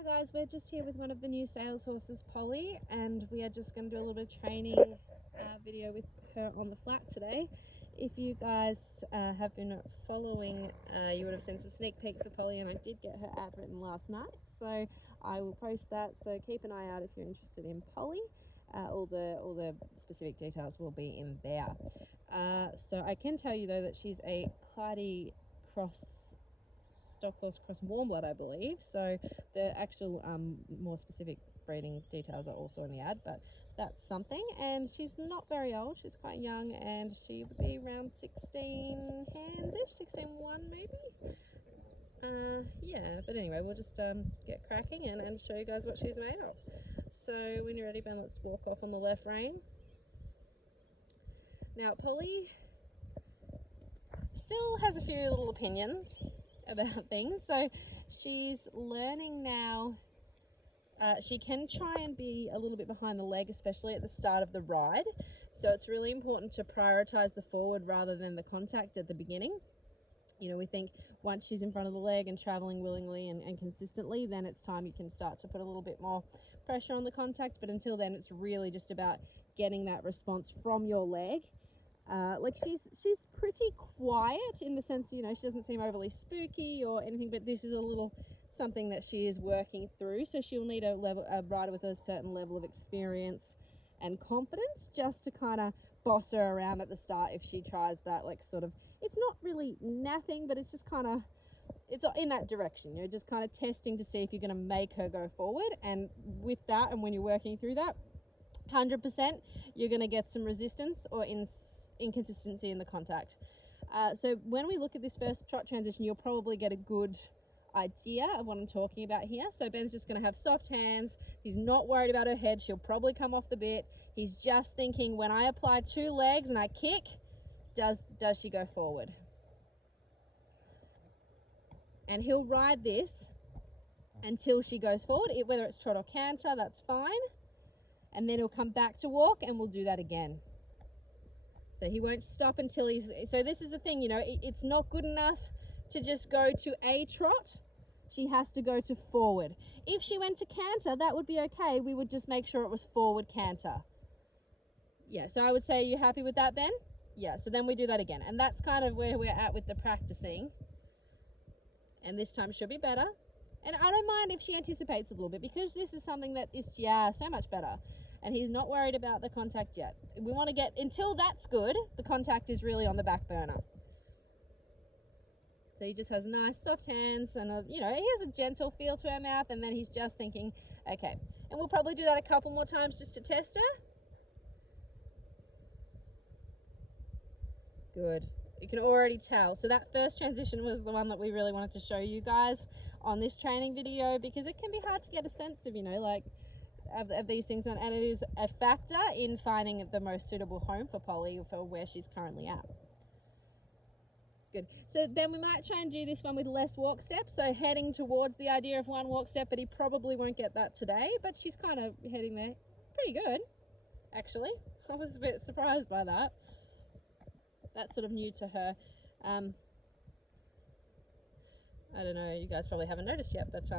Hi guys, we're just here with one of the new sales horses, Polly, and we are just going to do a little bit of training video with her on the flat today. If you guys have been following, you would have seen some sneak peeks of Polly, and I did get her ad written last night, so I will post that, so keep an eye out if you're interested in Polly. All the specific details will be in there. So I can tell you though that she's a Clyde cross stock horse cross warm blood, I believe. So the actual more specific breeding details are also in the ad, but that's something. And she's not very old, she's quite young, and she would be around 16 hands-ish, 16-1 maybe. Yeah, but anyway, we'll just get cracking and show you guys what she's made of. So when you're ready, Ben, let's walk off on the left rein. Now Polly still has a few little opinions about things, so she's learning now. She can try and be a little bit behind the leg, especially at the start of the ride, so it's really important to prioritize the forward rather than the contact at the beginning. You know, we think once she's in front of the leg and traveling willingly and consistently, then it's time you can start to put a little bit more pressure on the contact, but until then it's really just about getting that response from your leg. Like she's pretty quiet in the sense, you know, she doesn't seem overly spooky or anything, but this is a little something that she is working through, so she'll need a rider with a certain level of experience and confidence just to kind of boss her around at the start if she tries that, like, sort of, it's not really napping, but it's just kind of, it's in that direction, you know, just kind of testing to see if you're going to make her go forward. And with that, and when you're working through that, 100% you're going to get some resistance or inconsistency in the contact. So when we look at this first trot transition, you'll probably get a good idea of what I'm talking about here. So Ben's just going to have soft hands. He's not worried about her head. She'll probably come off the bit. He's just thinking, when I apply two legs and I kick, does she go forward? And he'll ride this until she goes forward, whether it's trot or canter, that's fine. And then he'll come back to walk and we'll do that again. So he won't stop until he's, so this is the thing, you know, it's not good enough to just go to a trot. She has to go to forward. If she went to canter, that would be okay. We would just make sure it was forward canter. Yeah, so I would say, you happy with that, Ben? Yeah, so then we do that again. And that's kind of where we're at with the practicing. And this time should be better. And I don't mind if she anticipates a little bit, because this is something that is, yeah, so much better. And he's not worried about the contact yet. We want to get, until that's good, the contact is really on the back burner. So he just has nice soft hands, and you know, he has a gentle feel to her mouth, and then he's just thinking, okay. And we'll probably do that a couple more times just to test her. Good. You can already tell. So that first transition was the one that we really wanted to show you guys on this training video, because it can be hard to get a sense of, you know, like, of these things, and it is a factor in finding the most suitable home for Polly for where she's currently at. Good. So Ben, we might try and do this one with less walk steps, so heading towards the idea of one walk step, but he probably won't get that today, but she's kind of heading there. Pretty good, actually. I was a bit surprised by that. That's sort of new to her. I don't know, you guys probably haven't noticed yet, but I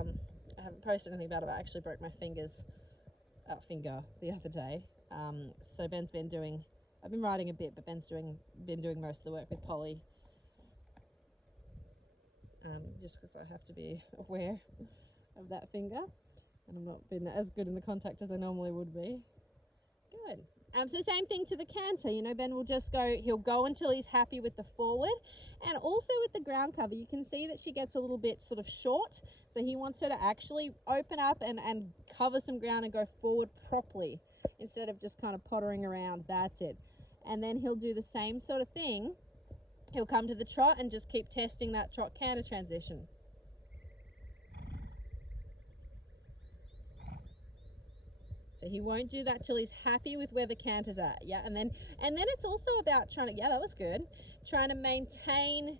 haven't posted anything about it, but I actually broke my finger the other day. So Ben's been doing, I've been riding a bit, but Ben's been doing most of the work with Polly. Just because I have to be aware of that finger, and I've not been as good in the contact as I normally would be. Good. So same thing to the canter, you know, Ben will just go, he'll go until he's happy with the forward, and also with the ground cover, you can see that she gets a little bit sort of short, so he wants her to actually open up and cover some ground and go forward properly, instead of just kind of pottering around. That's it. And then he'll do the same sort of thing. He'll come to the trot and just keep testing that trot canter transition. So he won't do that till he's happy with where the canter's at. Yeah, and then it's also about trying to, yeah, that was good, trying to maintain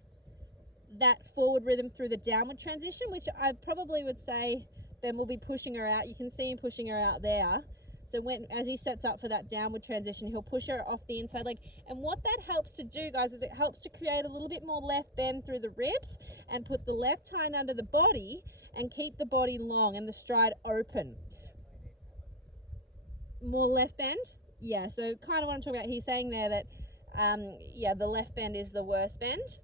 that forward rhythm through the downward transition, which I probably would say Ben will be pushing her out. You can see him pushing her out there. So as he sets up for that downward transition, he'll push her off the inside leg. And what that helps to do, guys, is it helps to create a little bit more left bend through the ribs and put the left hind under the body and keep the body long and the stride open. More left bend? Yeah, so kind of what I'm talking about. He's saying there that, yeah, the left bend is the worst bend.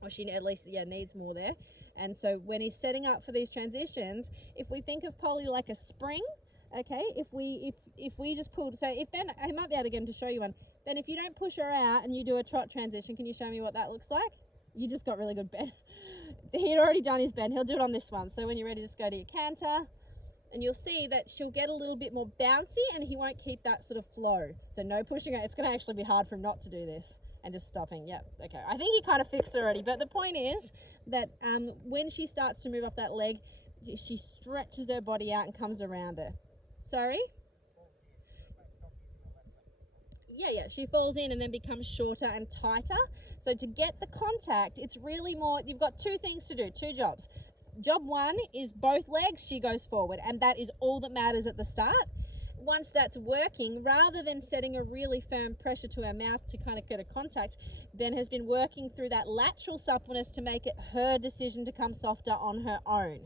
Or she at least, yeah, needs more there. And so when he's setting up for these transitions, if we think of Polly like a spring, okay, if we just pulled, so if Ben, I might be able to get him to show you one. Ben, if you don't push her out and you do a trot transition, can you show me what that looks like? You just got really good bend. He'd already done his bend. He'll do it on this one. So when you're ready, just go to your canter. And you'll see that she'll get a little bit more bouncy and he won't keep that sort of flow. So no pushing her. It's going to actually be hard for him not to do this. And just stopping. Yep. Okay. I think he kind of fixed it already. But the point is that when she starts to move off that leg, she stretches her body out and comes around her. Sorry? Yeah. She falls in and then becomes shorter and tighter. So to get the contact, it's really more, you've got two things to do, two jobs. Job one is both legs, she goes forward. And that is all that matters at the start. Once that's working, rather than setting a really firm pressure to her mouth to kind of get a contact, Ben has been working through that lateral suppleness to make it her decision to come softer on her own.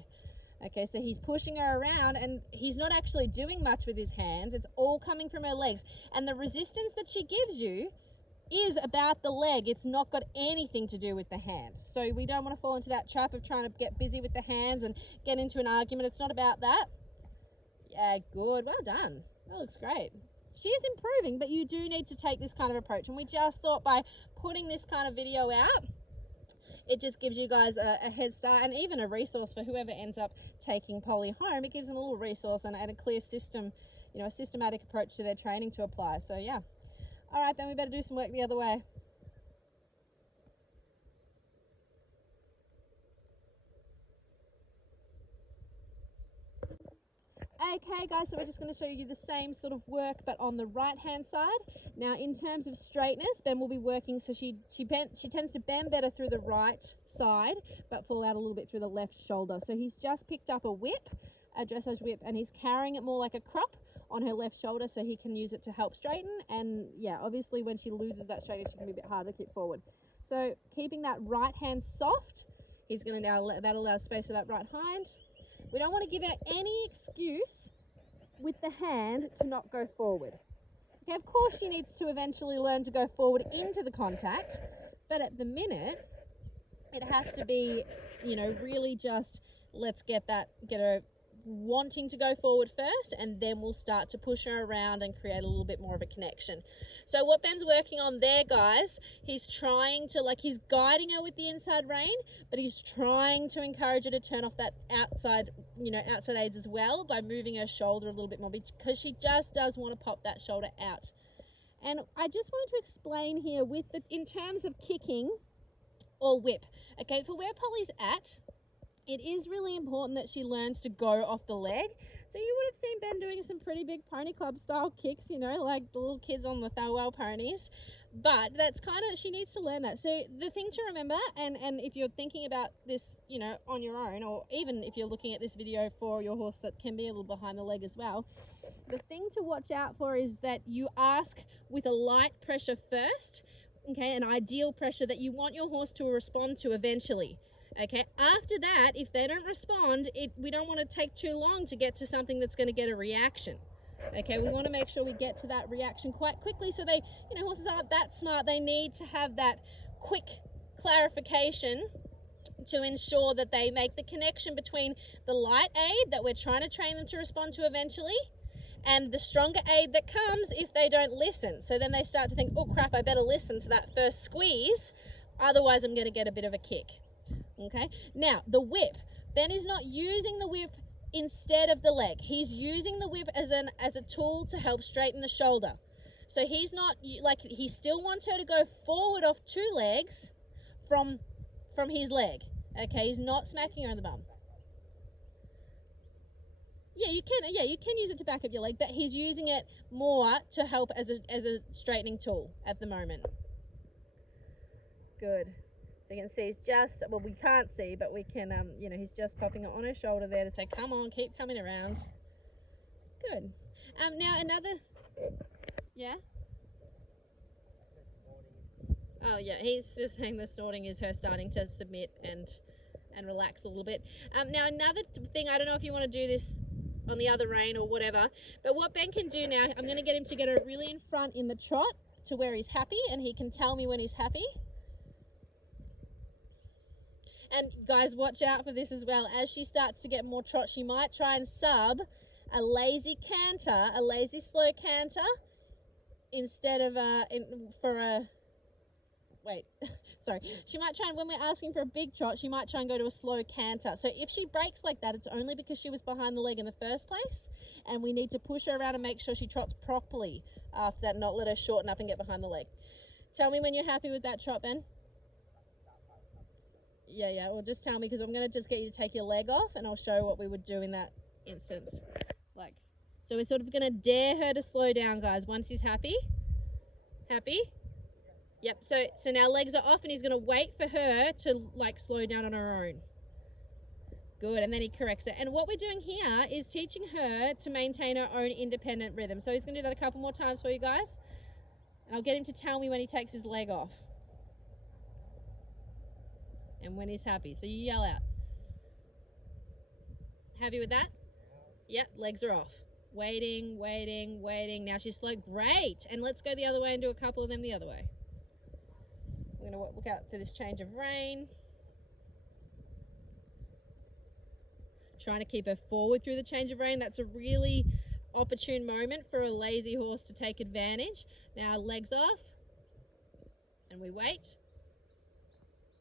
Okay, so he's pushing her around and he's not actually doing much with his hands. It's all coming from her legs. And the resistance that she gives you is about the leg. It's not got anything to do with the hand. So we don't want to fall into that trap of trying to get busy with the hands and get into an argument. It's not about that. Yeah, good. Well done. That looks great. She is improving, but you do need to take this kind of approach. And we just thought by putting this kind of video out, it just gives you guys a head start and even a resource for whoever ends up taking Polly home. It gives them a little resource and a clear system, you know, a systematic approach to their training to apply. So, yeah. All right, then we better do some work the other way. Okay guys, so we're just going to show you the same sort of work but on the right hand side. Now in terms of straightness, Ben will be working, so she tends to bend better through the right side but fall out a little bit through the left shoulder. So he's just picked up a whip, a dressage whip, and he's carrying it more like a crop on her left shoulder so he can use it to help straighten. And yeah, obviously when she loses that straightness, she can be a bit harder to kick forward. So keeping that right hand soft, he's going to now, that allows space for that right hind. We don't want to give her any excuse with the hand to not go forward. Okay, of course she needs to eventually learn to go forward into the contact, but at the minute, it has to be, you know, really just let's get her wanting to go forward first, and then we'll start to push her around and create a little bit more of a connection. So what Ben's working on there, guys, he's trying to, like, he's guiding her with the inside rein, but he's trying to encourage her to turn off that outside, you know, outside aids as well by moving her shoulder a little bit more, because she just does want to pop that shoulder out. And I just wanted to explain here with the, in terms of kicking or whip, okay, for where Polly's at, it is really important that she learns to go off the leg. So you would have seen Ben doing some pretty big pony club style kicks, you know, like the little kids on the Thelwell ponies. But that's kind of, she needs to learn that. So the thing to remember, and if you're thinking about this, you know, on your own, or even if you're looking at this video for your horse that can be a little behind the leg as well, the thing to watch out for is that you ask with a light pressure first, okay, an ideal pressure that you want your horse to respond to eventually. Okay, after that, if they don't respond, we don't want to take too long to get to something that's going to get a reaction. Okay, we want to make sure we get to that reaction quite quickly. So they, you know, horses aren't that smart. They need to have that quick clarification to ensure that they make the connection between the light aid that we're trying to train them to respond to eventually and the stronger aid that comes if they don't listen. So then they start to think, oh crap, I better listen to that first squeeze, otherwise I'm going to get a bit of a kick. Okay, now the whip. Ben is not using the whip instead of the leg. He's using the whip as a tool to help straighten the shoulder. So he's not, like, he still wants her to go forward off two legs from his leg. Okay, he's not smacking her on the bum. Yeah, you can use it to back up your leg, but he's using it more to help as a straightening tool at the moment. Good. So you can see he's just, well, we can't see, but we can, you know, he's just popping it on her shoulder there to say, come on, keep coming around. Good. Now another, yeah. Oh yeah, he's just saying the snorting is her starting to submit and relax a little bit. Now another thing, I don't know if you want to do this on the other rein or whatever, but what Ben can do now, I'm going to get him to get her really in front in the trot to where he's happy, and he can tell me when he's happy. And guys, watch out for this as well. As she starts to get more trot, she might try and sub a lazy canter, a lazy slow canter, instead of sorry. She might try and, when we're asking for a big trot, she might try and go to a slow canter. So if she breaks like that, it's only because she was behind the leg in the first place, and we need to push her around and make sure she trots properly after that, not let her shorten up and get behind the leg. Tell me when you're happy with that trot, Ben. Yeah, well, just tell me, because I'm going to just get you to take your leg off, and I'll show what we would do in that instance. Like, so we're sort of going to dare her to slow down, guys, once he's happy. Happy? Yep, so now legs are off, and he's going to wait for her to, like, slow down on her own. Good, and then he corrects it. And what we're doing here is teaching her to maintain her own independent rhythm. So he's going to do that a couple more times for you guys. And I'll get him to tell me when he takes his leg off. And when he's happy. So you yell out. Happy with that? Yep, legs are off. Waiting, waiting, waiting. Now she's slow. Great. And let's go the other way and do a couple of them the other way. We're going to look out for this change of rein. Trying to keep her forward through the change of rein. That's a really opportune moment for a lazy horse to take advantage. Now legs off. And we wait.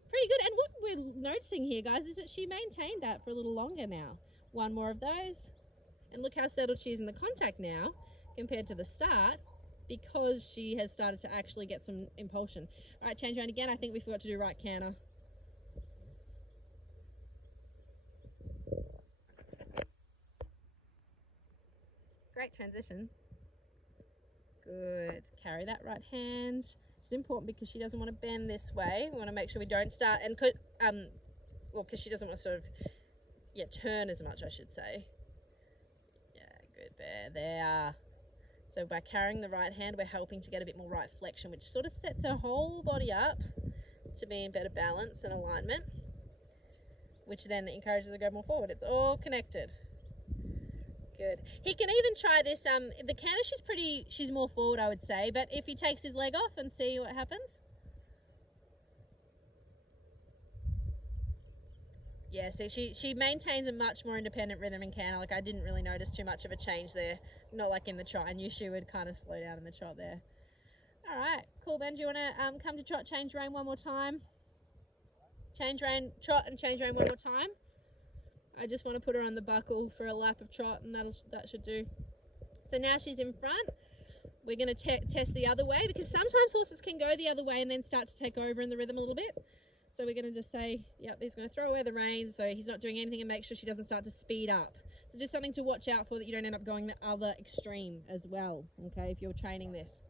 Pretty good. And what we're noticing here, guys, is that she maintained that for a little longer now. One more of those. And look how settled she is in the contact now compared to the start, because she has started to actually get some impulsion. All right, change around again. I think we forgot to do right canter. Great transition. Good. Carry that right hand. It's important because she doesn't want to bend this way. We want to make sure we don't start, and because she doesn't want to sort of, turn as much, I should say. Yeah, good there. So by carrying the right hand, we're helping to get a bit more right flexion, which sort of sets her whole body up to be in better balance and alignment, which then encourages her to go more forward. It's all connected. Good. He can even try this. The canter, she's more forward, I would say, but if he takes his leg off and see what happens. Yeah, see, she maintains a much more independent rhythm in canter. Like, I didn't really notice too much of a change there. Not like in the trot. I knew she would kind of slow down in the trot there. All right, cool, Ben. Do you want to come to trot, change rein one more time? Change rein, trot, and change rein one more time. I just want to put her on the buckle for a lap of trot, and that should do. So now she's in front. We're going to test the other way, because sometimes horses can go the other way and then start to take over in the rhythm a little bit. So we're going to just say, yep, he's going to throw away the reins, so he's not doing anything, and make sure she doesn't start to speed up. So just something to watch out for, that you don't end up going the other extreme as well, okay, if you're training this.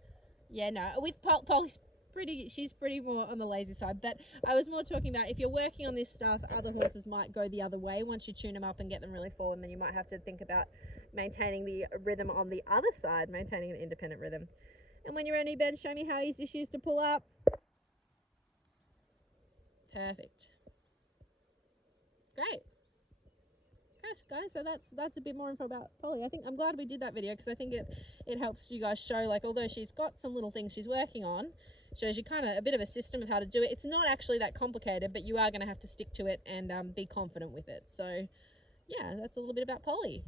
Yeah, no, with Polly's she's pretty more on the lazy side, but I was more talking about if you're working on this stuff, other horses might go the other way. Once you tune them up and get them really forward, then you might have to think about maintaining the rhythm on the other side, maintaining an independent rhythm. And when you're ready, Ben, show me how easy she is to pull up. Perfect. Great. Good, guys, so that's a bit more info about Polly. I'm glad we did that video, because I think it helps you guys show, like, although she's got some little things she's working on, shows you kind of a bit of a system of how to do it. It's not actually that complicated, but you are going to have to stick to it and be confident with it. So yeah, that's a little bit about Polly.